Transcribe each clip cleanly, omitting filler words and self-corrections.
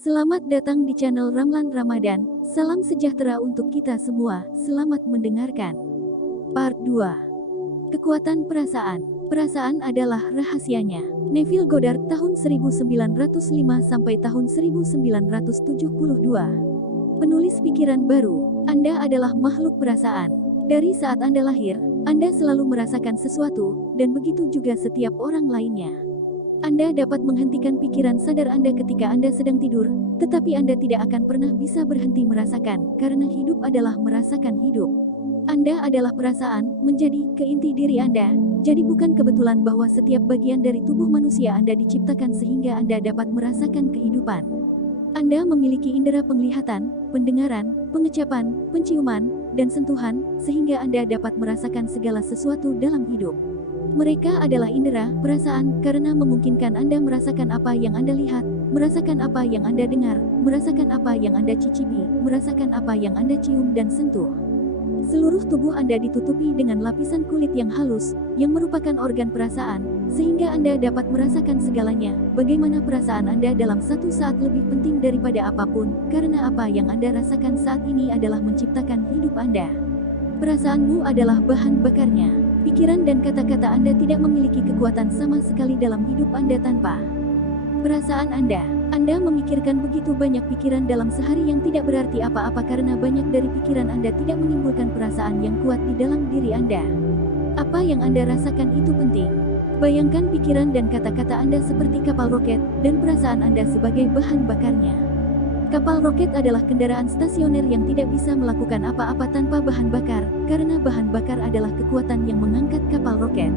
Selamat datang di channel Ramlan Ramadan. Salam sejahtera untuk kita semua. Selamat mendengarkan. Part 2. Kekuatan perasaan. Perasaan adalah rahasianya. Neville Goddard tahun 1905 sampai tahun 1972. Penulis pikiran baru. Anda adalah makhluk perasaan. Dari saat Anda lahir, Anda selalu merasakan sesuatu, dan begitu juga setiap orang lainnya. Anda dapat menghentikan pikiran sadar Anda ketika Anda sedang tidur, tetapi Anda tidak akan pernah bisa berhenti merasakan, karena hidup adalah merasakan hidup. Anda adalah perasaan, menjadi ke inti diri Anda. Jadi bukan kebetulan bahwa setiap bagian dari tubuh manusia Anda diciptakan sehingga Anda dapat merasakan kehidupan. Anda memiliki indera penglihatan, pendengaran, pengecapan, penciuman, dan sentuhan, sehingga Anda dapat merasakan segala sesuatu dalam hidup. Mereka adalah indera, perasaan, karena memungkinkan Anda merasakan apa yang Anda lihat, merasakan apa yang Anda dengar, merasakan apa yang Anda cicipi, merasakan apa yang Anda cium dan sentuh. Seluruh tubuh Anda ditutupi dengan lapisan kulit yang halus, yang merupakan organ perasaan, sehingga Anda dapat merasakan segalanya. Bagaimana perasaan Anda dalam satu saat lebih penting daripada apapun, karena apa yang Anda rasakan saat ini adalah menciptakan hidup Anda. Perasaanmu adalah bahan bakarnya. Pikiran dan kata-kata Anda tidak memiliki kekuatan sama sekali dalam hidup Anda tanpa perasaan Anda. Anda memikirkan begitu banyak pikiran dalam sehari yang tidak berarti apa-apa karena banyak dari pikiran Anda tidak menimbulkan perasaan yang kuat di dalam diri Anda. Apa yang Anda rasakan itu penting. Bayangkan pikiran dan kata-kata Anda seperti kapal roket, dan perasaan Anda sebagai bahan bakarnya. Kapal roket adalah kendaraan stasioner yang tidak bisa melakukan apa-apa tanpa bahan bakar, karena bahan bakar adalah kekuatan yang mengangkat kapal roket.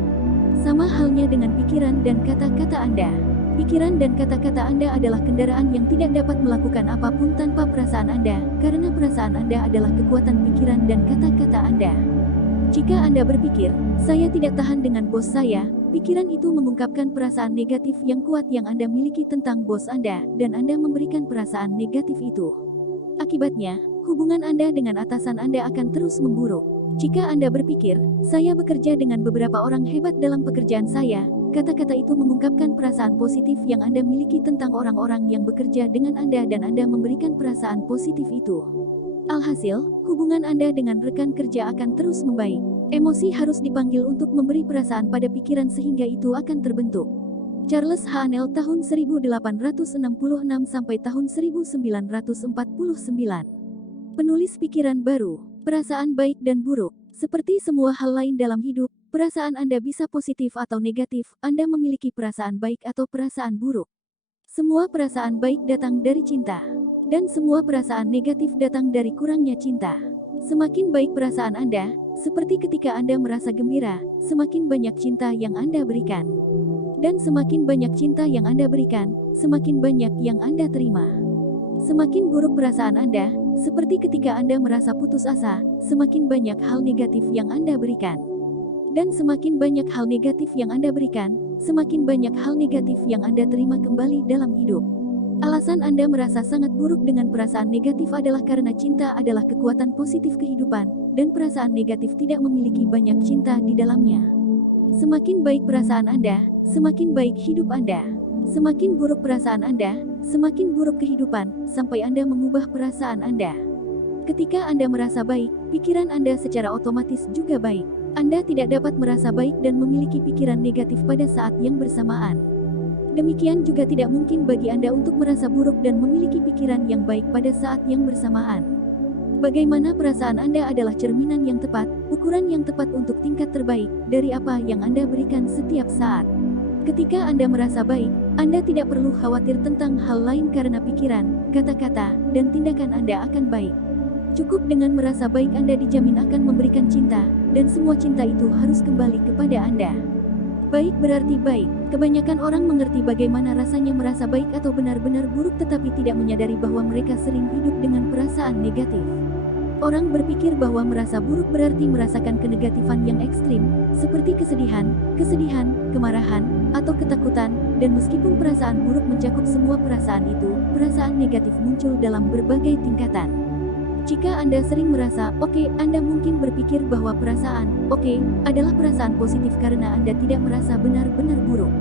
Sama halnya dengan pikiran dan kata-kata Anda. Pikiran dan kata-kata Anda adalah kendaraan yang tidak dapat melakukan apapun tanpa perasaan Anda, karena perasaan Anda adalah kekuatan pikiran dan kata-kata Anda. Jika Anda berpikir, "Saya tidak tahan dengan bos saya," pikiran itu mengungkapkan perasaan negatif yang kuat yang Anda miliki tentang bos Anda, dan Anda memberikan perasaan negatif itu. Akibatnya, hubungan Anda dengan atasan Anda akan terus memburuk. Jika Anda berpikir, "Saya bekerja dengan beberapa orang hebat dalam pekerjaan saya," kata-kata itu mengungkapkan perasaan positif yang Anda miliki tentang orang-orang yang bekerja dengan Anda dan Anda memberikan perasaan positif itu. Alhasil, hubungan Anda dengan rekan kerja akan terus membaik. Emosi harus dipanggil untuk memberi perasaan pada pikiran sehingga itu akan terbentuk. Charles Haanel tahun 1866 sampai tahun 1949. Penulis pikiran baru. Perasaan baik dan buruk. Seperti semua hal lain dalam hidup, perasaan Anda bisa positif atau negatif. Anda memiliki perasaan baik atau perasaan buruk. Semua perasaan baik datang dari cinta, dan semua perasaan negatif datang dari kurangnya cinta. Semakin baik perasaan Anda, seperti ketika Anda merasa gembira, semakin banyak cinta yang Anda berikan. Dan semakin banyak cinta yang Anda berikan, semakin banyak yang Anda terima. Semakin buruk perasaan Anda, seperti ketika Anda merasa putus asa, semakin banyak hal negatif yang Anda berikan. Dan semakin banyak hal negatif yang Anda berikan, semakin banyak hal negatif yang Anda terima kembali dalam hidup. Alasan Anda merasa sangat buruk dengan perasaan negatif adalah karena cinta adalah kekuatan positif kehidupan, dan perasaan negatif tidak memiliki banyak cinta di dalamnya. Semakin baik perasaan Anda, semakin baik hidup Anda. Semakin buruk perasaan Anda, semakin buruk kehidupan, sampai Anda mengubah perasaan Anda. Ketika Anda merasa baik, pikiran Anda secara otomatis juga baik. Anda tidak dapat merasa baik dan memiliki pikiran negatif pada saat yang bersamaan. Demikian juga tidak mungkin bagi Anda untuk merasa buruk dan memiliki pikiran yang baik pada saat yang bersamaan. Bagaimana perasaan Anda adalah cerminan yang tepat, ukuran yang tepat untuk tingkat terbaik dari apa yang Anda berikan setiap saat. Ketika Anda merasa baik, Anda tidak perlu khawatir tentang hal lain karena pikiran, kata-kata, dan tindakan Anda akan baik. Cukup dengan merasa baik Anda dijamin akan memberikan cinta, dan semua cinta itu harus kembali kepada Anda. Baik berarti baik. Kebanyakan orang mengerti bagaimana rasanya merasa baik atau benar-benar buruk tetapi tidak menyadari bahwa mereka sering hidup dengan perasaan negatif. Orang berpikir bahwa merasa buruk berarti merasakan kenegatifan yang ekstrim, seperti kesedihan, kemarahan, atau ketakutan, dan meskipun perasaan buruk mencakup semua perasaan itu, perasaan negatif muncul dalam berbagai tingkatan. Jika Anda sering merasa oke, Anda mungkin berpikir bahwa perasaan oke adalah perasaan positif karena Anda tidak merasa benar-benar buruk.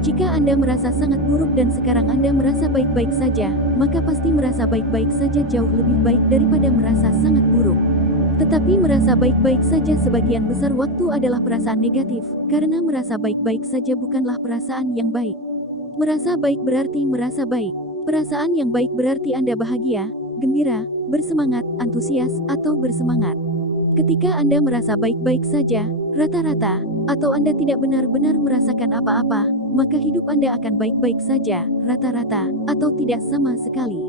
Jika Anda merasa sangat buruk dan sekarang Anda merasa baik-baik saja, maka pasti merasa baik-baik saja jauh lebih baik daripada merasa sangat buruk. Tetapi merasa baik-baik saja sebagian besar waktu adalah perasaan negatif, karena merasa baik-baik saja bukanlah perasaan yang baik. Merasa baik berarti merasa baik. Perasaan yang baik berarti Anda bahagia, gembira, bersemangat, antusias, atau bersemangat. Ketika Anda merasa baik-baik saja, rata-rata, atau Anda tidak benar-benar merasakan apa-apa, maka hidup Anda akan baik-baik saja, rata-rata, atau tidak sama sekali.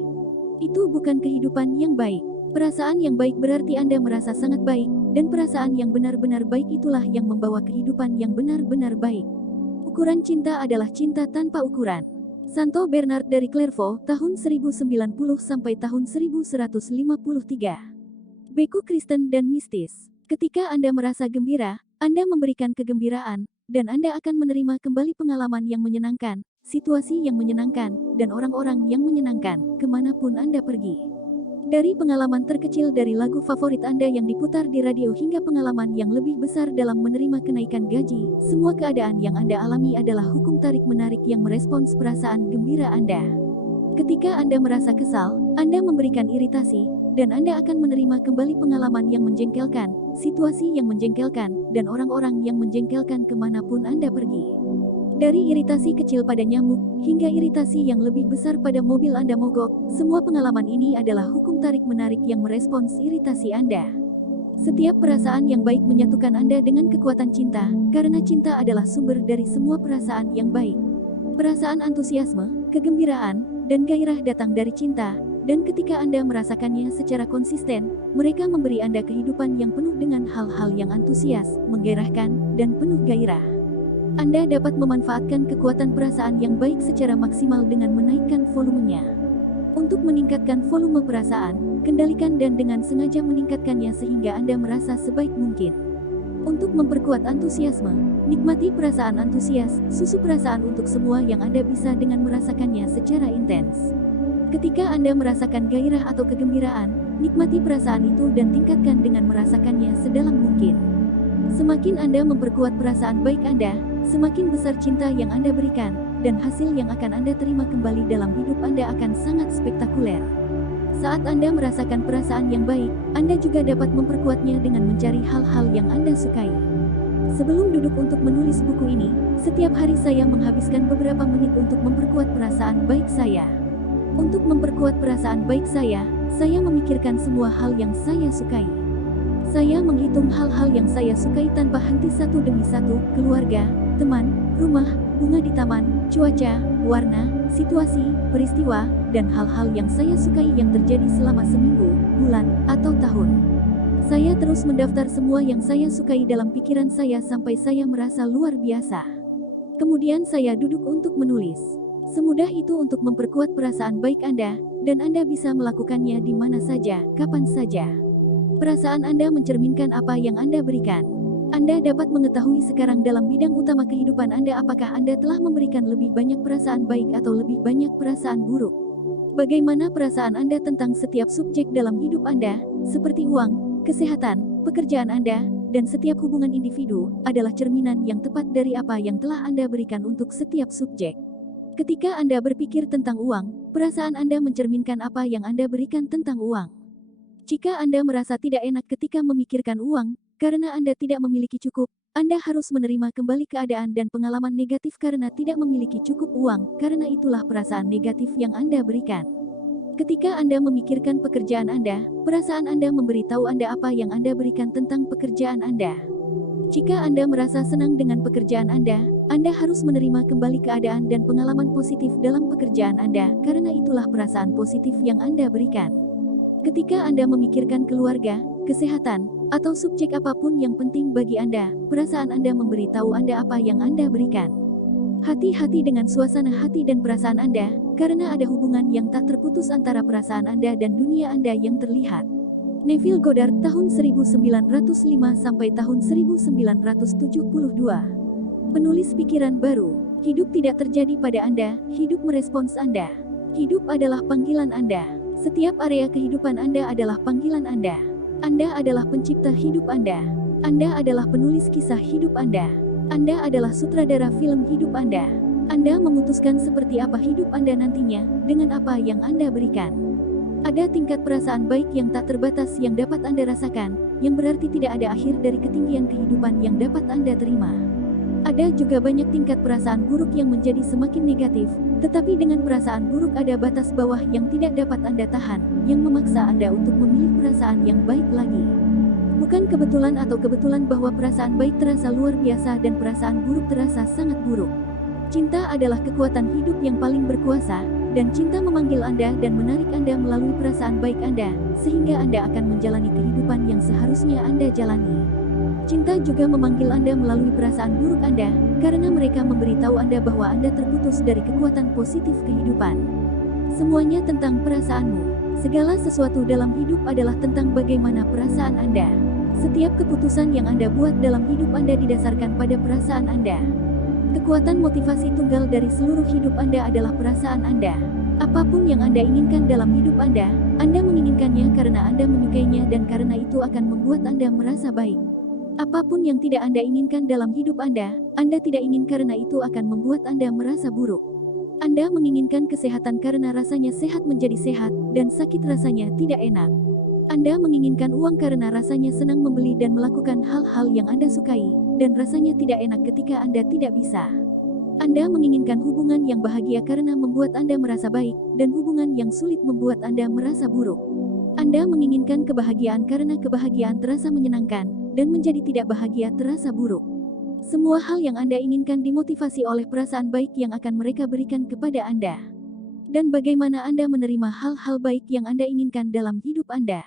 Itu bukan kehidupan yang baik. Perasaan yang baik berarti Anda merasa sangat baik, dan perasaan yang benar-benar baik itulah yang membawa kehidupan yang benar-benar baik. Ukuran cinta adalah cinta tanpa ukuran. Santo Bernard dari Clairvaux, tahun 1090 sampai tahun 1153. Beku Kristen dan mistis. Ketika Anda merasa gembira, Anda memberikan kegembiraan, dan Anda akan menerima kembali pengalaman yang menyenangkan, situasi yang menyenangkan, dan orang-orang yang menyenangkan, kemanapun Anda pergi. Dari pengalaman terkecil dari lagu favorit Anda yang diputar di radio hingga pengalaman yang lebih besar dalam menerima kenaikan gaji, semua keadaan yang Anda alami adalah hukum tarik-menarik yang merespons perasaan gembira Anda. Ketika Anda merasa kesal, Anda memberikan iritasi, dan Anda akan menerima kembali pengalaman yang menjengkelkan, situasi yang menjengkelkan, dan orang-orang yang menjengkelkan kemanapun Anda pergi. Dari iritasi kecil pada nyamuk, hingga iritasi yang lebih besar pada mobil Anda mogok, semua pengalaman ini adalah hukum tarik-menarik yang merespons iritasi Anda. Setiap perasaan yang baik menyatukan Anda dengan kekuatan cinta, karena cinta adalah sumber dari semua perasaan yang baik. Perasaan antusiasme, kegembiraan, dan gairah datang dari cinta, dan ketika Anda merasakannya secara konsisten, mereka memberi Anda kehidupan yang penuh dengan hal-hal yang antusias, menggairahkan, dan penuh gairah. Anda dapat memanfaatkan kekuatan perasaan yang baik secara maksimal dengan menaikkan volumenya. Untuk meningkatkan volume perasaan, kendalikan dan dengan sengaja meningkatkannya sehingga Anda merasa sebaik mungkin. Untuk memperkuat antusiasme, nikmati perasaan antusias, susu perasaan untuk semua yang Anda bisa dengan merasakannya secara intens. Ketika Anda merasakan gairah atau kegembiraan, nikmati perasaan itu dan tingkatkan dengan merasakannya sedalam mungkin. Semakin Anda memperkuat perasaan baik Anda, semakin besar cinta yang Anda berikan, dan hasil yang akan Anda terima kembali dalam hidup Anda akan sangat spektakuler. Saat Anda merasakan perasaan yang baik, Anda juga dapat memperkuatnya dengan mencari hal-hal yang Anda sukai. Sebelum duduk untuk menulis buku ini, setiap hari saya menghabiskan beberapa menit untuk memperkuat perasaan baik saya. Untuk memperkuat perasaan baik saya memikirkan semua hal yang saya sukai. Saya menghitung hal-hal yang saya sukai tanpa henti satu demi satu, keluarga, teman, rumah, bunga di taman, cuaca, warna, situasi, peristiwa, dan hal-hal yang saya sukai yang terjadi selama seminggu, bulan, atau tahun. Saya terus mendaftar semua yang saya sukai dalam pikiran saya sampai saya merasa luar biasa. Kemudian saya duduk untuk menulis. Semudah itu untuk memperkuat perasaan baik Anda, dan Anda bisa melakukannya di mana saja, kapan saja. Perasaan Anda mencerminkan apa yang Anda berikan. Anda dapat mengetahui sekarang dalam bidang utama kehidupan Anda apakah Anda telah memberikan lebih banyak perasaan baik atau lebih banyak perasaan buruk. Bagaimana perasaan Anda tentang setiap subjek dalam hidup Anda, seperti uang, kesehatan, pekerjaan Anda, dan setiap hubungan individu, adalah cerminan yang tepat dari apa yang telah Anda berikan untuk setiap subjek. Ketika Anda berpikir tentang uang, perasaan Anda mencerminkan apa yang Anda berikan tentang uang. Jika Anda merasa tidak enak ketika memikirkan uang, karena Anda tidak memiliki cukup, Anda harus menerima kembali keadaan dan pengalaman negatif karena tidak memiliki cukup uang, karena itulah perasaan negatif yang Anda berikan. Ketika Anda memikirkan pekerjaan Anda, perasaan Anda memberitahu Anda apa yang Anda berikan tentang pekerjaan Anda. Jika Anda merasa senang dengan pekerjaan Anda harus menerima kembali keadaan dan pengalaman positif dalam pekerjaan Anda, karena itulah perasaan positif yang Anda berikan. Ketika Anda memikirkan keluarga, kesehatan, atau subjek apapun yang penting bagi Anda, perasaan Anda memberitahu Anda apa yang Anda berikan. Hati-hati dengan suasana hati dan perasaan Anda, karena ada hubungan yang tak terputus antara perasaan Anda dan dunia Anda yang terlihat. Neville Goddard, tahun 1905 sampai tahun 1972. Penulis pikiran baru. Hidup tidak terjadi pada Anda, hidup merespons Anda. Hidup adalah panggilan Anda. Setiap area kehidupan Anda adalah panggilan Anda. Anda adalah pencipta hidup Anda. Anda adalah penulis kisah hidup Anda. Anda adalah sutradara film hidup Anda. Anda memutuskan seperti apa hidup Anda nantinya, dengan apa yang Anda berikan. Ada tingkat perasaan baik yang tak terbatas yang dapat Anda rasakan, yang berarti tidak ada akhir dari ketinggian kehidupan yang dapat Anda terima. Ada juga banyak tingkat perasaan buruk yang menjadi semakin negatif, tetapi dengan perasaan buruk ada batas bawah yang tidak dapat Anda tahan, yang memaksa Anda untuk memilih perasaan yang baik lagi. Bukan kebetulan atau kebetulan bahwa perasaan baik terasa luar biasa dan perasaan buruk terasa sangat buruk. Cinta adalah kekuatan hidup yang paling berkuasa, dan cinta memanggil Anda dan menarik Anda melalui perasaan baik Anda, sehingga Anda akan menjalani kehidupan yang seharusnya Anda jalani. Cinta juga memanggil Anda melalui perasaan buruk Anda, karena mereka memberitahu Anda bahwa Anda terputus dari kekuatan positif kehidupan. Semuanya tentang perasaanmu. Segala sesuatu dalam hidup adalah tentang bagaimana perasaan Anda. Setiap keputusan yang Anda buat dalam hidup Anda didasarkan pada perasaan Anda. Kekuatan motivasi tunggal dari seluruh hidup Anda adalah perasaan Anda. Apapun yang Anda inginkan dalam hidup Anda menginginkannya karena Anda menyukainya dan karena itu akan membuat Anda merasa baik. Apapun yang tidak Anda inginkan dalam hidup Anda tidak ingin karena itu akan membuat Anda merasa buruk. Anda menginginkan kesehatan karena rasanya sehat menjadi sehat, dan sakit rasanya tidak enak. Anda menginginkan uang karena rasanya senang membeli dan melakukan hal-hal yang Anda sukai, dan rasanya tidak enak ketika Anda tidak bisa. Anda menginginkan hubungan yang bahagia karena membuat Anda merasa baik, dan hubungan yang sulit membuat Anda merasa buruk. Anda menginginkan kebahagiaan karena kebahagiaan terasa menyenangkan, dan menjadi tidak bahagia terasa buruk. Semua hal yang Anda inginkan dimotivasi oleh perasaan baik yang akan mereka berikan kepada Anda. Dan bagaimana Anda menerima hal-hal baik yang Anda inginkan dalam hidup Anda.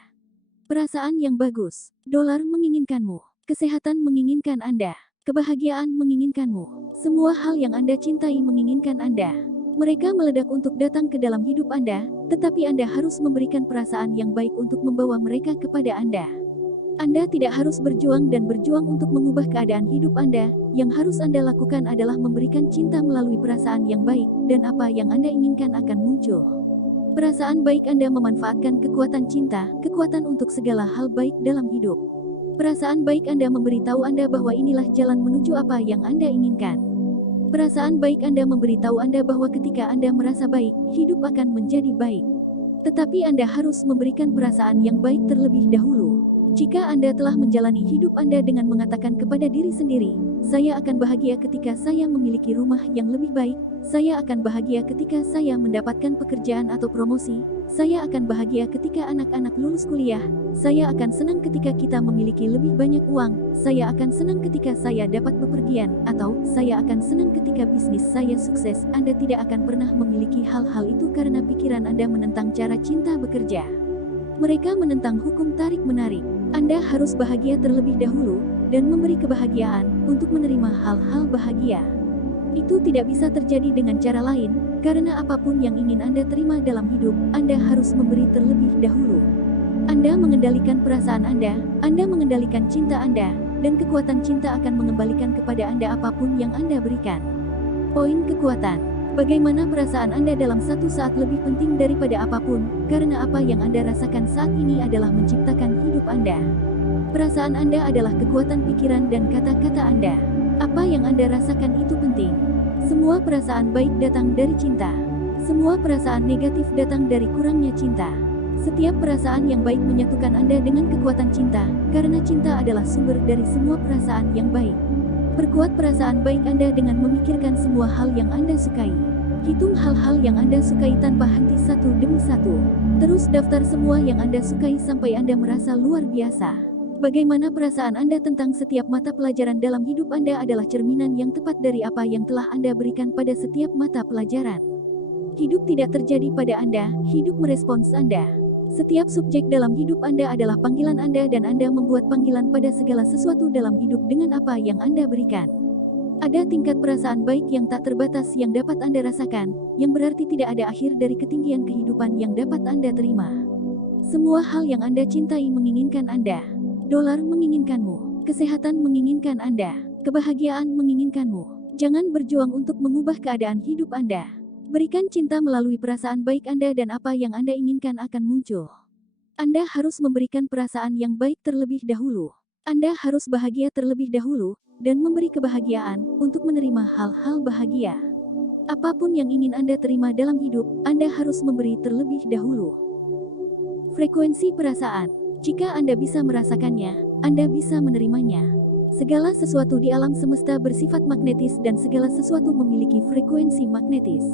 Perasaan yang bagus, dolar menginginkanmu, kesehatan menginginkan Anda, kebahagiaan menginginkanmu, semua hal yang Anda cintai menginginkan Anda. Mereka meledak untuk datang ke dalam hidup Anda, tetapi Anda harus memberikan perasaan yang baik untuk membawa mereka kepada Anda. Anda tidak harus berjuang untuk mengubah keadaan hidup Anda, yang harus Anda lakukan adalah memberikan cinta melalui perasaan yang baik, dan apa yang Anda inginkan akan muncul. Perasaan baik Anda memanfaatkan kekuatan cinta, kekuatan untuk segala hal baik dalam hidup. Perasaan baik Anda memberitahu Anda bahwa inilah jalan menuju apa yang Anda inginkan. Perasaan baik Anda memberitahu Anda bahwa ketika Anda merasa baik, hidup akan menjadi baik. Tetapi Anda harus memberikan perasaan yang baik terlebih dahulu. Jika Anda telah menjalani hidup Anda dengan mengatakan kepada diri sendiri, saya akan bahagia ketika saya memiliki rumah yang lebih baik, saya akan bahagia ketika saya mendapatkan pekerjaan atau promosi, saya akan bahagia ketika anak-anak lulus kuliah, saya akan senang ketika kita memiliki lebih banyak uang, saya akan senang ketika saya dapat bepergian, atau saya akan senang ketika bisnis saya sukses. Anda tidak akan pernah memiliki hal-hal itu karena pikiran Anda menentang cara cinta bekerja. Mereka menentang hukum tarik-menarik. Anda harus bahagia terlebih dahulu, dan memberi kebahagiaan, untuk menerima hal-hal bahagia. Itu tidak bisa terjadi dengan cara lain, karena apapun yang ingin Anda terima dalam hidup, Anda harus memberi terlebih dahulu. Anda mengendalikan perasaan Anda mengendalikan cinta Anda, dan kekuatan cinta akan mengembalikan kepada Anda apapun yang Anda berikan. Poin kekuatan. Bagaimana perasaan Anda dalam satu saat lebih penting daripada apapun, karena apa yang Anda rasakan saat ini adalah menciptakan hidup Anda. Perasaan Anda adalah kekuatan pikiran dan kata-kata Anda. Apa yang Anda rasakan itu penting. Semua perasaan baik datang dari cinta. Semua perasaan negatif datang dari kurangnya cinta. Setiap perasaan yang baik menyatukan Anda dengan kekuatan cinta, karena cinta adalah sumber dari semua perasaan yang baik. Perkuat perasaan baik Anda dengan memikirkan semua hal yang Anda sukai. Hitung hal-hal yang Anda sukai tanpa henti satu demi satu. Terus daftar semua yang Anda sukai sampai Anda merasa luar biasa. Bagaimana perasaan Anda tentang setiap mata pelajaran dalam hidup Anda adalah cerminan yang tepat dari apa yang telah Anda berikan pada setiap mata pelajaran. Hidup tidak terjadi pada Anda, hidup merespons Anda. Setiap subjek dalam hidup Anda adalah panggilan Anda dan Anda membuat panggilan pada segala sesuatu dalam hidup dengan apa yang Anda berikan. Ada tingkat perasaan baik yang tak terbatas yang dapat Anda rasakan, yang berarti tidak ada akhir dari ketinggian kehidupan yang dapat Anda terima. Semua hal yang Anda cintai menginginkan Anda. Dolar menginginkanmu, kesehatan menginginkan Anda, kebahagiaan menginginkanmu. Jangan berjuang untuk mengubah keadaan hidup Anda. Berikan cinta melalui perasaan baik Anda dan apa yang Anda inginkan akan muncul. Anda harus memberikan perasaan yang baik terlebih dahulu. Anda harus bahagia terlebih dahulu, dan memberi kebahagiaan, untuk menerima hal-hal bahagia. Apapun yang ingin Anda terima dalam hidup, Anda harus memberi terlebih dahulu. Frekuensi perasaan. Jika Anda bisa merasakannya, Anda bisa menerimanya. Segala sesuatu di alam semesta bersifat magnetis dan segala sesuatu memiliki frekuensi magnetis.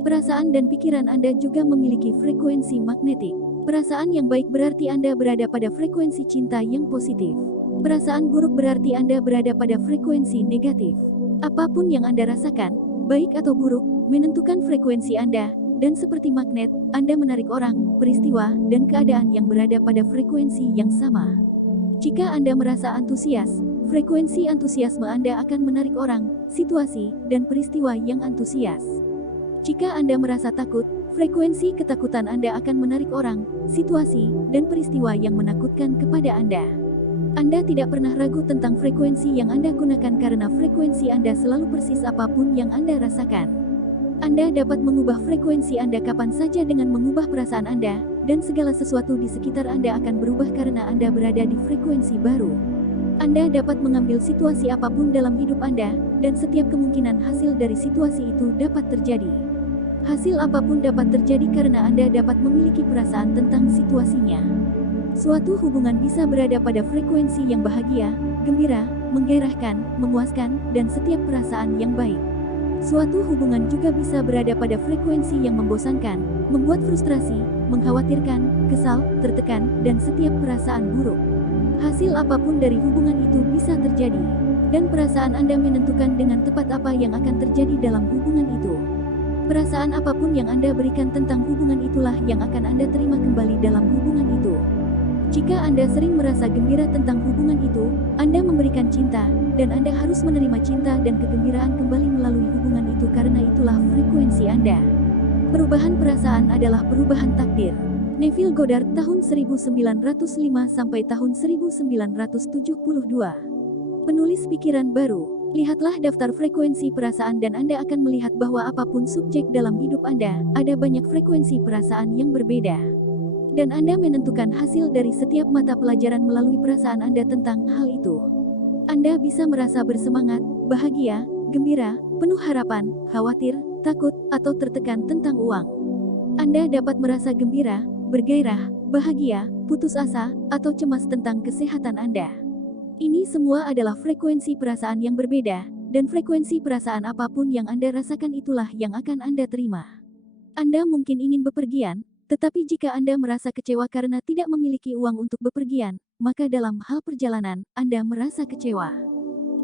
Perasaan dan pikiran Anda juga memiliki frekuensi magnetik. Perasaan yang baik berarti Anda berada pada frekuensi cinta yang positif. Perasaan buruk berarti Anda berada pada frekuensi negatif. Apapun yang Anda rasakan, baik atau buruk, menentukan frekuensi Anda, dan seperti magnet, Anda menarik orang, peristiwa, dan keadaan yang berada pada frekuensi yang sama. Jika Anda merasa antusias, frekuensi antusiasme Anda akan menarik orang, situasi, dan peristiwa yang antusias. Jika Anda merasa takut, frekuensi ketakutan Anda akan menarik orang, situasi, dan peristiwa yang menakutkan kepada Anda. Anda tidak pernah ragu tentang frekuensi yang Anda gunakan karena frekuensi Anda selalu persis apapun yang Anda rasakan. Anda dapat mengubah frekuensi Anda kapan saja dengan mengubah perasaan Anda, dan segala sesuatu di sekitar Anda akan berubah karena Anda berada di frekuensi baru. Anda dapat mengambil situasi apapun dalam hidup Anda, dan setiap kemungkinan hasil dari situasi itu dapat terjadi. Hasil apapun dapat terjadi karena Anda dapat memiliki perasaan tentang situasinya. Suatu hubungan bisa berada pada frekuensi yang bahagia, gembira, menggairahkan, memuaskan, dan setiap perasaan yang baik. Suatu hubungan juga bisa berada pada frekuensi yang membosankan, membuat frustrasi, mengkhawatirkan, kesal, tertekan, dan setiap perasaan buruk. Hasil apapun dari hubungan itu bisa terjadi, dan perasaan Anda menentukan dengan tepat apa yang akan terjadi dalam hubungan itu. Perasaan apapun yang Anda berikan tentang hubungan itulah yang akan Anda terima kembali dalam hubungan itu. Jika Anda sering merasa gembira tentang hubungan itu, Anda memberikan cinta, dan Anda harus menerima cinta dan kegembiraan kembali melalui hubungan itu karena itulah frekuensi Anda. Perubahan perasaan adalah perubahan takdir. Neville Goddard tahun 1905 sampai tahun 1972. Penulis pikiran baru. Lihatlah daftar frekuensi perasaan dan Anda akan melihat bahwa apapun subjek dalam hidup Anda, ada banyak frekuensi perasaan yang berbeda. Dan Anda menentukan hasil dari setiap mata pelajaran melalui perasaan Anda tentang hal itu. Anda bisa merasa bersemangat, bahagia, gembira, penuh harapan, khawatir, takut, atau tertekan tentang uang. Anda dapat merasa gembira, bergairah, bahagia, putus asa, atau cemas tentang kesehatan Anda. Ini semua adalah frekuensi perasaan yang berbeda, dan frekuensi perasaan apapun yang Anda rasakan itulah yang akan Anda terima. Anda mungkin ingin bepergian, tetapi jika Anda merasa kecewa karena tidak memiliki uang untuk bepergian, maka dalam hal perjalanan, Anda merasa kecewa.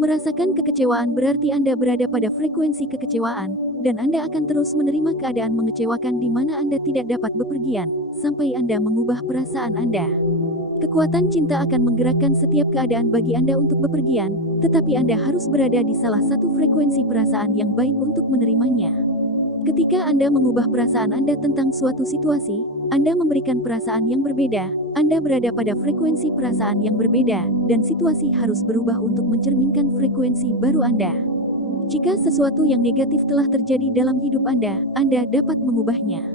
Merasakan kekecewaan berarti Anda berada pada frekuensi kekecewaan, dan Anda akan terus menerima keadaan mengecewakan di mana Anda tidak dapat bepergian, sampai Anda mengubah perasaan Anda. Kekuatan cinta akan menggerakkan setiap keadaan bagi Anda untuk bepergian, tetapi Anda harus berada di salah satu frekuensi perasaan yang baik untuk menerimanya. Ketika Anda mengubah perasaan Anda tentang suatu situasi, Anda memberikan perasaan yang berbeda, Anda berada pada frekuensi perasaan yang berbeda, dan situasi harus berubah untuk mencerminkan frekuensi baru Anda. Jika sesuatu yang negatif telah terjadi dalam hidup Anda dapat mengubahnya.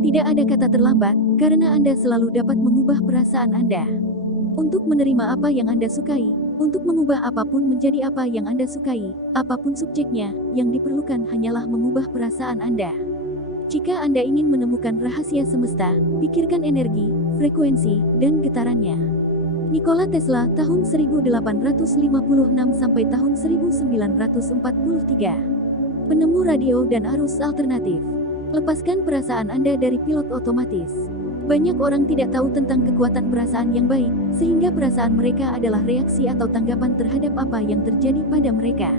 Tidak ada kata terlambat, karena Anda selalu dapat mengubah perasaan Anda. Untuk menerima apa yang Anda sukai, untuk mengubah apapun menjadi apa yang Anda sukai, apapun subjeknya, yang diperlukan hanyalah mengubah perasaan Anda. Jika Anda ingin menemukan rahasia semesta, pikirkan energi, frekuensi, dan getarannya. Nikola Tesla tahun 1856 sampai tahun 1943. Penemu radio dan arus alternatif. Lepaskan perasaan Anda dari pilot otomatis. Banyak orang tidak tahu tentang kekuatan perasaan yang baik, sehingga perasaan mereka adalah reaksi atau tanggapan terhadap apa yang terjadi pada mereka.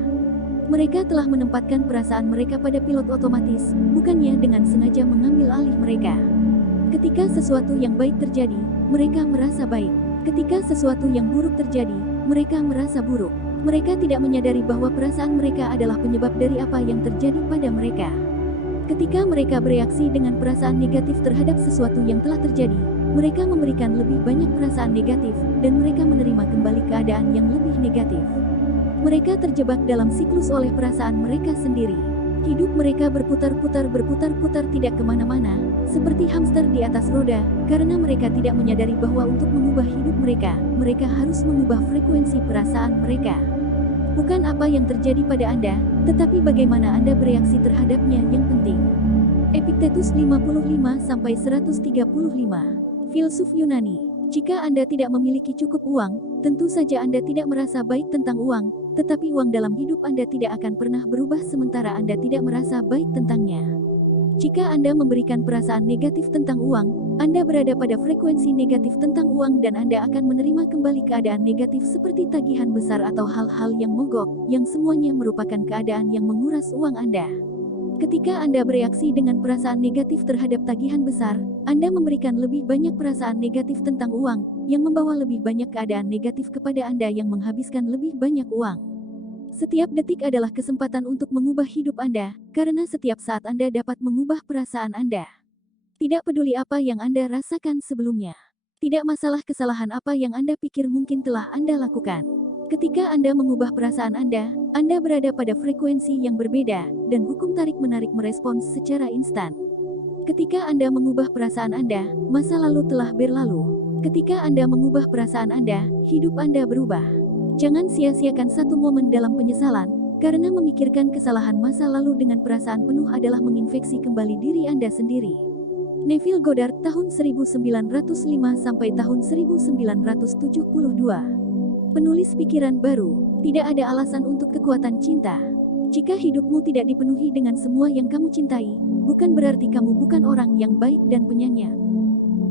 Mereka telah menempatkan perasaan mereka pada pilot otomatis, bukannya dengan sengaja mengambil alih mereka. Ketika sesuatu yang baik terjadi, mereka merasa baik. Ketika sesuatu yang buruk terjadi, mereka merasa buruk. Mereka tidak menyadari bahwa perasaan mereka adalah penyebab dari apa yang terjadi pada mereka. Ketika mereka bereaksi dengan perasaan negatif terhadap sesuatu yang telah terjadi, mereka memberikan lebih banyak perasaan negatif, dan mereka menerima kembali keadaan yang lebih negatif. Mereka terjebak dalam siklus oleh perasaan mereka sendiri. Hidup mereka berputar-putar tidak kemana-mana, seperti hamster di atas roda, karena mereka tidak menyadari bahwa untuk mengubah hidup mereka, mereka harus mengubah frekuensi perasaan mereka. Bukan apa yang terjadi pada Anda, tetapi bagaimana Anda bereaksi terhadapnya yang penting. Epictetus 55-135, filsuf Yunani. Jika Anda tidak memiliki cukup uang, tentu saja Anda tidak merasa baik tentang uang, tetapi uang dalam hidup Anda tidak akan pernah berubah sementara Anda tidak merasa baik tentangnya. Jika Anda memberikan perasaan negatif tentang uang, Anda berada pada frekuensi negatif tentang uang dan Anda akan menerima kembali keadaan negatif seperti tagihan besar atau hal-hal yang mogok, yang semuanya merupakan keadaan yang menguras uang Anda. Ketika Anda bereaksi dengan perasaan negatif terhadap tagihan besar, Anda memberikan lebih banyak perasaan negatif tentang uang, yang membawa lebih banyak keadaan negatif kepada Anda yang menghabiskan lebih banyak uang. Setiap detik adalah kesempatan untuk mengubah hidup Anda, karena setiap saat Anda dapat mengubah perasaan Anda. Tidak peduli apa yang Anda rasakan sebelumnya. Tidak masalah kesalahan apa yang Anda pikir mungkin telah Anda lakukan. Ketika Anda mengubah perasaan Anda berada pada frekuensi yang berbeda, dan hukum tarik-menarik merespons secara instan. Ketika Anda mengubah perasaan Anda, masa lalu telah berlalu. Ketika Anda mengubah perasaan Anda, hidup Anda berubah. Jangan sia-siakan satu momen dalam penyesalan, karena memikirkan kesalahan masa lalu dengan perasaan penuh adalah menginfeksi kembali diri Anda sendiri. Neville Goddard, tahun 1905 sampai tahun 1972. Penulis pikiran baru. Tidak ada alasan untuk kekuatan cinta. Jika hidupmu tidak dipenuhi dengan semua yang kamu cintai, bukan berarti kamu bukan orang yang baik dan penyayang.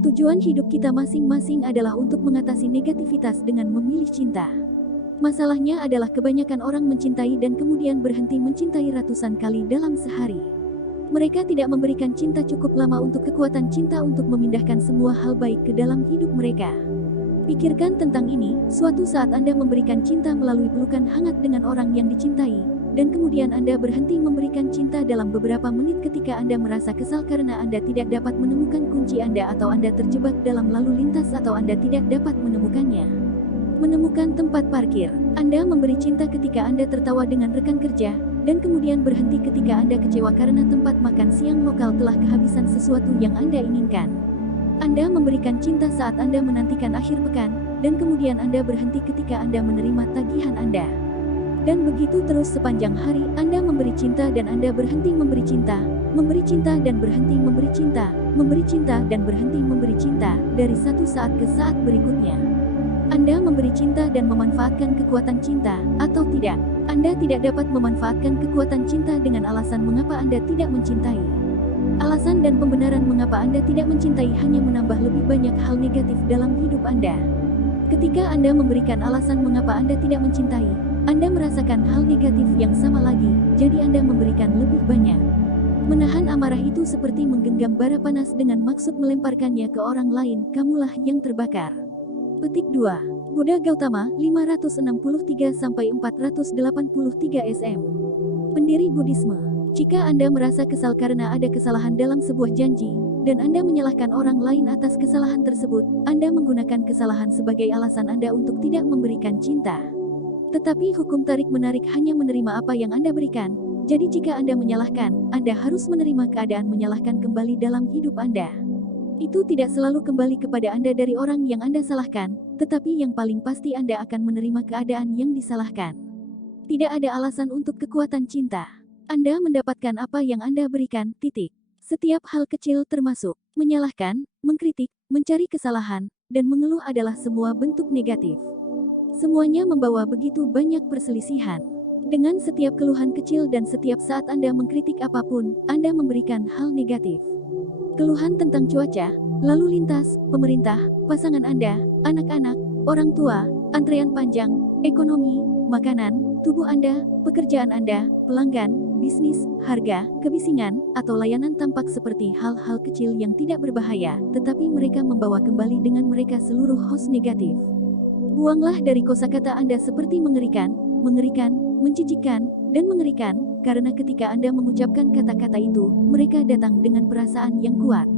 Tujuan hidup kita masing-masing adalah untuk mengatasi negativitas dengan memilih cinta. Masalahnya adalah kebanyakan orang mencintai dan kemudian berhenti mencintai ratusan kali dalam sehari. Mereka tidak memberikan cinta cukup lama untuk kekuatan cinta untuk memindahkan semua hal baik ke dalam hidup mereka. Pikirkan tentang ini, suatu saat Anda memberikan cinta melalui pelukan hangat dengan orang yang dicintai, dan kemudian Anda berhenti memberikan cinta dalam beberapa menit ketika Anda merasa kesal karena Anda tidak dapat menemukan kunci Anda atau Anda terjebak dalam lalu lintas atau Anda tidak dapat menemukannya. Menemukan tempat parkir. Anda memberi cinta ketika Anda tertawa dengan rekan kerja, dan kemudian berhenti ketika Anda kecewa karena tempat makan siang lokal telah kehabisan sesuatu yang Anda inginkan. Anda memberikan cinta saat Anda menantikan akhir pekan, dan kemudian Anda berhenti ketika Anda menerima tagihan Anda. Dan begitu terus sepanjang hari, Anda memberi cinta dan Anda berhenti memberi cinta, memberi cinta dan berhenti memberi cinta, memberi cinta dan berhenti memberi cinta, dari satu saat ke saat berikutnya. Anda memberi cinta dan memanfaatkan kekuatan cinta, atau tidak. Anda tidak dapat memanfaatkan kekuatan cinta dengan alasan mengapa Anda tidak mencintai. Alasan dan pembenaran mengapa Anda tidak mencintai hanya menambah lebih banyak hal negatif dalam hidup Anda. Ketika Anda memberikan alasan mengapa Anda tidak mencintai, Anda merasakan hal negatif yang sama lagi, jadi Anda memberikan lebih banyak. Menahan amarah itu seperti menggenggam bara panas dengan maksud melemparkannya ke orang lain, kamulah yang terbakar. Petik 2. Buddha Gautama, 563-483 SM. Pendiri Buddhisme. Jika Anda merasa kesal karena ada kesalahan dalam sebuah janji, dan Anda menyalahkan orang lain atas kesalahan tersebut, Anda menggunakan kesalahan sebagai alasan Anda untuk tidak memberikan cinta. Tetapi hukum tarik-menarik hanya menerima apa yang Anda berikan, jadi jika Anda menyalahkan, Anda harus menerima keadaan menyalahkan kembali dalam hidup Anda. Itu tidak selalu kembali kepada Anda dari orang yang Anda salahkan, tetapi yang paling pasti Anda akan menerima keadaan yang disalahkan. Tidak ada alasan untuk kekuatan cinta. Anda mendapatkan apa yang Anda berikan, titik. Setiap hal kecil termasuk menyalahkan, mengkritik, mencari kesalahan, dan mengeluh adalah semua bentuk negatif. Semuanya membawa begitu banyak perselisihan. Dengan setiap keluhan kecil dan setiap saat Anda mengkritik apapun, Anda memberikan hal negatif. Keluhan tentang cuaca, lalu lintas, pemerintah, pasangan Anda, anak-anak, orang tua, antrean panjang, ekonomi, makanan, tubuh Anda, pekerjaan Anda, pelanggan, bisnis, harga, kebisingan, atau layanan tampak seperti hal-hal kecil yang tidak berbahaya, tetapi mereka membawa kembali dengan mereka seluruh host negatif. Buanglah dari kosakata Anda seperti mengerikan, menjijikkan, dan mengerikan, karena ketika Anda mengucapkan kata-kata itu, mereka datang dengan perasaan yang kuat.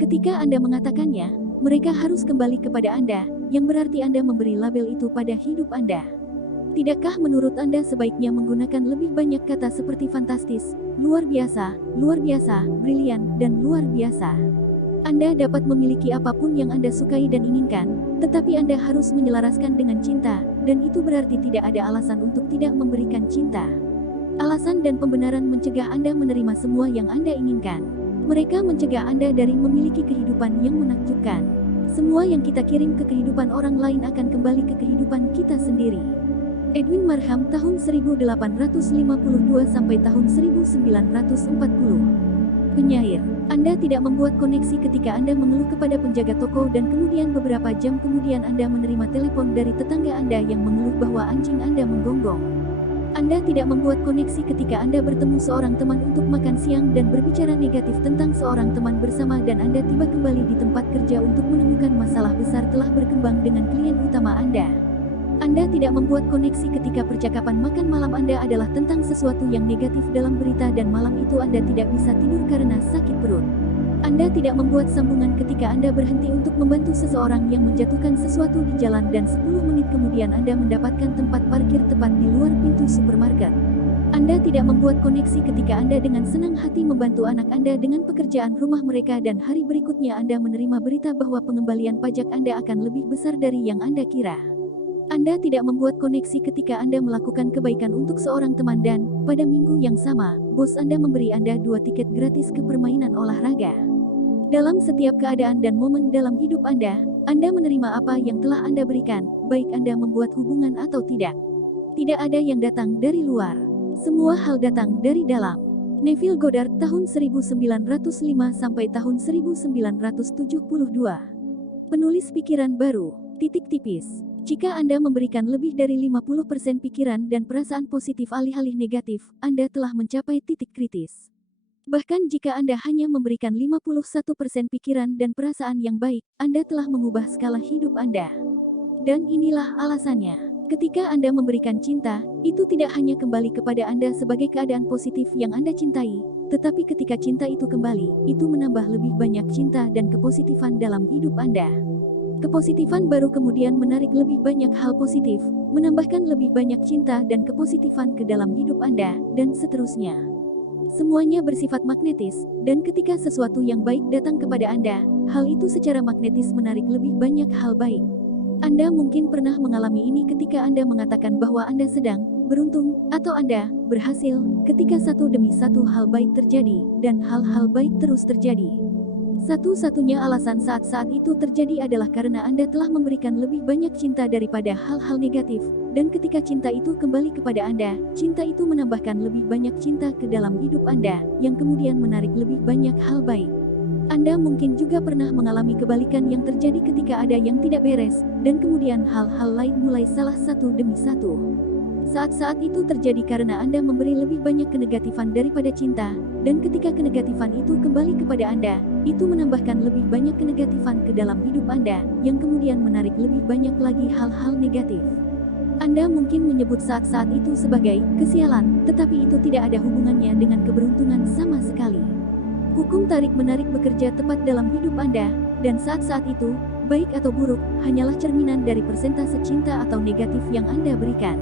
Ketika Anda mengatakannya, mereka harus kembali kepada Anda, yang berarti Anda memberi label itu pada hidup Anda. Tidakkah menurut Anda sebaiknya menggunakan lebih banyak kata seperti fantastis, luar biasa, brilian, dan luar biasa? Anda dapat memiliki apapun yang Anda sukai dan inginkan, tetapi Anda harus menyelaraskan dengan cinta, dan itu berarti tidak ada alasan untuk tidak memberikan cinta. Alasan dan pembenaran mencegah Anda menerima semua yang Anda inginkan. Mereka mencegah Anda dari memiliki kehidupan yang menakjubkan. Semua yang kita kirim ke kehidupan orang lain akan kembali ke kehidupan kita sendiri. Edwin Marham tahun 1852 sampai tahun 1940. Penyair, Anda tidak membuat koneksi ketika Anda mengeluh kepada penjaga toko dan kemudian beberapa jam kemudian Anda menerima telepon dari tetangga Anda yang mengeluh bahwa anjing Anda menggonggong. Anda tidak membuat koneksi ketika Anda bertemu seorang teman untuk makan siang dan berbicara negatif tentang seorang teman bersama dan Anda tiba kembali di tempat kerja untuk menemukan masalah besar telah berkembang dengan klien utama Anda. Anda tidak membuat koneksi ketika percakapan makan malam Anda adalah tentang sesuatu yang negatif dalam berita dan malam itu Anda tidak bisa tidur karena sakit perut. Anda tidak membuat sambungan ketika Anda berhenti untuk membantu seseorang yang menjatuhkan sesuatu di jalan dan 10 menit kemudian Anda mendapatkan tempat parkir tepat di luar pintu supermarket. Anda tidak membuat koneksi ketika Anda dengan senang hati membantu anak Anda dengan pekerjaan rumah mereka dan hari berikutnya Anda menerima berita bahwa pengembalian pajak Anda akan lebih besar dari yang Anda kira. Anda tidak membuat koneksi ketika Anda melakukan kebaikan untuk seorang teman dan, pada minggu yang sama, bos Anda memberi Anda 2 tiket gratis ke permainan olahraga. Dalam setiap keadaan dan momen dalam hidup Anda menerima apa yang telah Anda berikan, baik Anda membuat hubungan atau tidak. Tidak ada yang datang dari luar. Semua hal datang dari dalam. Neville Goddard tahun 1905 sampai tahun 1972. Penulis pikiran baru, titik tipis. Jika Anda memberikan lebih dari 50% pikiran dan perasaan positif alih-alih negatif, Anda telah mencapai titik kritis. Bahkan jika Anda hanya memberikan 51% pikiran dan perasaan yang baik, Anda telah mengubah skala hidup Anda. Dan inilah alasannya. Ketika Anda memberikan cinta, itu tidak hanya kembali kepada Anda sebagai keadaan positif yang Anda cintai, tetapi ketika cinta itu kembali, itu menambah lebih banyak cinta dan kepositifan dalam hidup Anda. Kepositifan baru kemudian menarik lebih banyak hal positif, menambahkan lebih banyak cinta dan kepositifan ke dalam hidup Anda, dan seterusnya. Semuanya bersifat magnetis, dan ketika sesuatu yang baik datang kepada Anda, hal itu secara magnetis menarik lebih banyak hal baik. Anda mungkin pernah mengalami ini ketika Anda mengatakan bahwa Anda sedang beruntung, atau Anda berhasil, ketika satu demi satu hal baik terjadi, dan hal-hal baik terus terjadi. Satu-satunya alasan saat-saat itu terjadi adalah karena Anda telah memberikan lebih banyak cinta daripada hal-hal negatif, dan ketika cinta itu kembali kepada Anda, cinta itu menambahkan lebih banyak cinta ke dalam hidup Anda, yang kemudian menarik lebih banyak hal baik. Anda mungkin juga pernah mengalami kebalikan yang terjadi ketika ada yang tidak beres, dan kemudian hal-hal lain mulai salah satu demi satu. Saat-saat itu terjadi karena Anda memberi lebih banyak kenegatifan daripada cinta, dan ketika kenegatifan itu kembali kepada Anda, itu menambahkan lebih banyak kenegatifan ke dalam hidup Anda, yang kemudian menarik lebih banyak lagi hal-hal negatif. Anda mungkin menyebut saat-saat itu sebagai kesialan, tetapi itu tidak ada hubungannya dengan keberuntungan sama sekali. Hukum tarik-menarik bekerja tepat dalam hidup Anda, dan saat-saat itu, baik atau buruk, hanyalah cerminan dari persentase cinta atau negatif yang Anda berikan.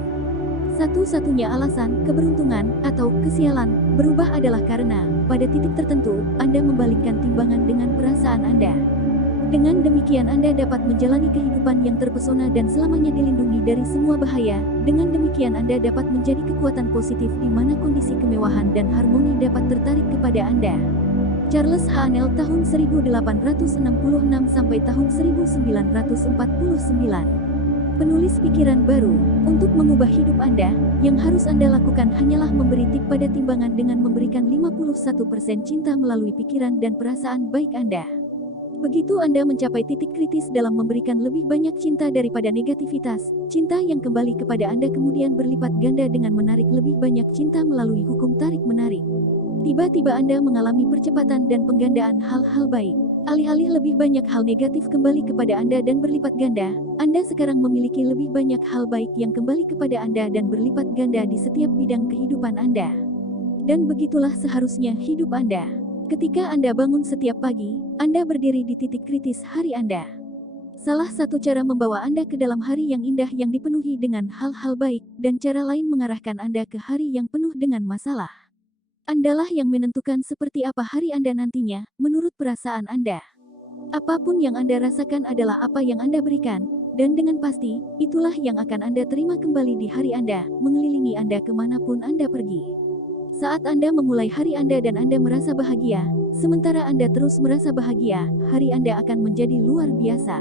Satu-satunya alasan keberuntungan atau kesialan berubah adalah karena, pada titik tertentu, Anda membalikkan timbangan dengan perasaan Anda. Dengan demikian Anda dapat menjalani kehidupan yang terpesona dan selamanya dilindungi dari semua bahaya. Dengan demikian Anda dapat menjadi kekuatan positif di mana kondisi kemewahan dan harmoni dapat tertarik kepada Anda. Charles Haanel tahun 1866 sampai tahun 1949. Penulis pikiran baru. Untuk mengubah hidup Anda, yang harus Anda lakukan hanyalah memberi tip pada timbangan dengan memberikan 51% cinta melalui pikiran dan perasaan baik Anda. Begitu Anda mencapai titik kritis dalam memberikan lebih banyak cinta daripada negativitas, cinta yang kembali kepada Anda kemudian berlipat ganda dengan menarik lebih banyak cinta melalui hukum tarik-menarik. Tiba-tiba Anda mengalami percepatan dan penggandaan hal-hal baik. Alih-alih lebih banyak hal negatif kembali kepada Anda dan berlipat ganda, Anda sekarang memiliki lebih banyak hal baik yang kembali kepada Anda dan berlipat ganda di setiap bidang kehidupan Anda. Dan begitulah seharusnya hidup Anda. Ketika Anda bangun setiap pagi, Anda berdiri di titik kritis hari Anda. Salah satu cara membawa Anda ke dalam hari yang indah yang dipenuhi dengan hal-hal baik, dan cara lain mengarahkan Anda ke hari yang penuh dengan masalah. Andalah yang menentukan seperti apa hari Anda nantinya, menurut perasaan Anda. Apapun yang Anda rasakan adalah apa yang Anda berikan, dan dengan pasti, itulah yang akan Anda terima kembali di hari Anda, mengelilingi Anda kemanapun Anda pergi. Saat Anda memulai hari Anda dan Anda merasa bahagia, sementara Anda terus merasa bahagia, hari Anda akan menjadi luar biasa.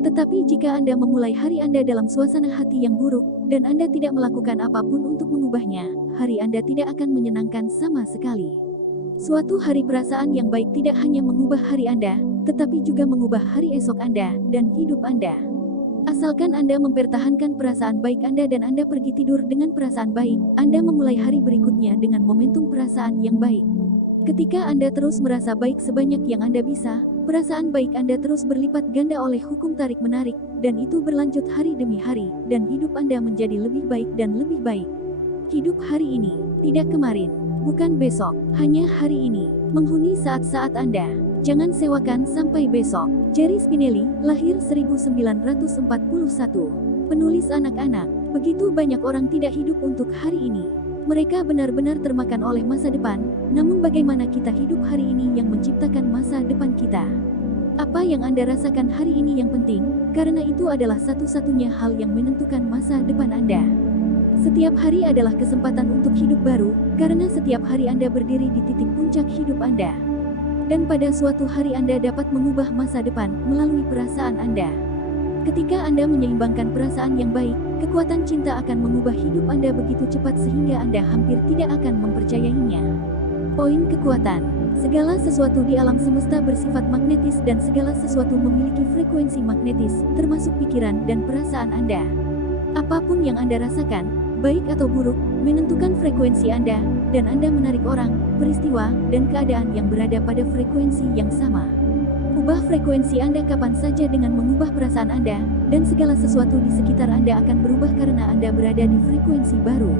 Tetapi jika Anda memulai hari Anda dalam suasana hati yang buruk, dan Anda tidak melakukan apapun untuk mengubahnya, hari Anda tidak akan menyenangkan sama sekali. Suatu hari perasaan yang baik tidak hanya mengubah hari Anda, tetapi juga mengubah hari esok Anda, dan hidup Anda. Asalkan Anda mempertahankan perasaan baik Anda dan Anda pergi tidur dengan perasaan baik, Anda memulai hari berikutnya dengan momentum perasaan yang baik. Ketika Anda terus merasa baik sebanyak yang Anda bisa, perasaan baik Anda terus berlipat ganda oleh hukum tarik-menarik, dan itu berlanjut hari demi hari, dan hidup Anda menjadi lebih baik dan lebih baik. Hidup hari ini, tidak kemarin, bukan besok, hanya hari ini. Menghuni saat-saat Anda. Jangan sewakan sampai besok. Jerry Spinelli, lahir 1941. Penulis anak-anak. Begitu banyak orang tidak hidup untuk hari ini. Mereka benar-benar termakan oleh masa depan, namun bagaimana kita hidup hari ini yang menciptakan masa depan kita? Apa yang Anda rasakan hari ini yang penting, karena itu adalah satu-satunya hal yang menentukan masa depan Anda. Setiap hari adalah kesempatan untuk hidup baru, karena setiap hari Anda berdiri di titik puncak hidup Anda. Dan pada suatu hari Anda dapat mengubah masa depan melalui perasaan Anda. Ketika Anda menyeimbangkan perasaan yang baik, kekuatan cinta akan mengubah hidup Anda begitu cepat sehingga Anda hampir tidak akan mempercayainya. Poin kekuatan. Segala sesuatu di alam semesta bersifat magnetis dan segala sesuatu memiliki frekuensi magnetis, termasuk pikiran dan perasaan Anda. Apapun yang Anda rasakan, baik atau buruk, menentukan frekuensi Anda, dan Anda menarik orang, peristiwa, dan keadaan yang berada pada frekuensi yang sama. Ubah frekuensi Anda kapan saja dengan mengubah perasaan Anda, dan segala sesuatu di sekitar Anda akan berubah karena Anda berada di frekuensi baru.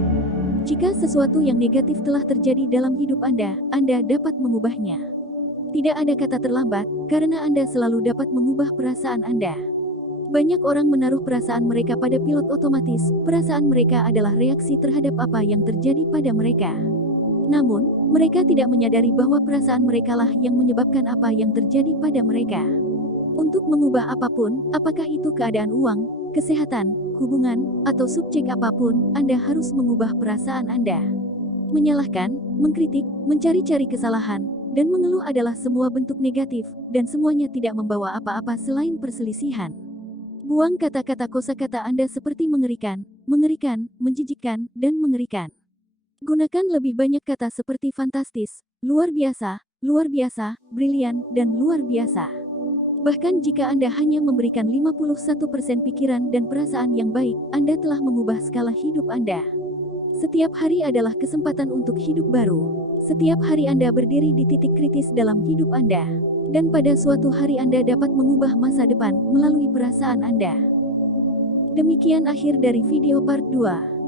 Jika sesuatu yang negatif telah terjadi dalam hidup Anda dapat mengubahnya. Tidak ada kata terlambat, karena Anda selalu dapat mengubah perasaan Anda. Banyak orang menaruh perasaan mereka pada pilot otomatis, perasaan mereka adalah reaksi terhadap apa yang terjadi pada mereka. Namun, mereka tidak menyadari bahwa perasaan merekalah yang menyebabkan apa yang terjadi pada mereka. Untuk mengubah apapun, apakah itu keadaan uang, kesehatan, hubungan, atau subjek apapun, Anda harus mengubah perasaan Anda. Menyalahkan, mengkritik, mencari-cari kesalahan, dan mengeluh adalah semua bentuk negatif, dan semuanya tidak membawa apa-apa selain perselisihan. Buang kata-kata kosakata Anda seperti mengerikan, mengerikan, menjijikkan, dan mengerikan. Gunakan lebih banyak kata seperti fantastis, luar biasa, brilian, dan luar biasa. Bahkan jika Anda hanya memberikan 51% pikiran dan perasaan yang baik, Anda telah mengubah skala hidup Anda. Setiap hari adalah kesempatan untuk hidup baru. Setiap hari Anda berdiri di titik kritis dalam hidup Anda. Dan pada suatu hari Anda dapat mengubah masa depan melalui perasaan Anda. Demikian akhir dari video part 2.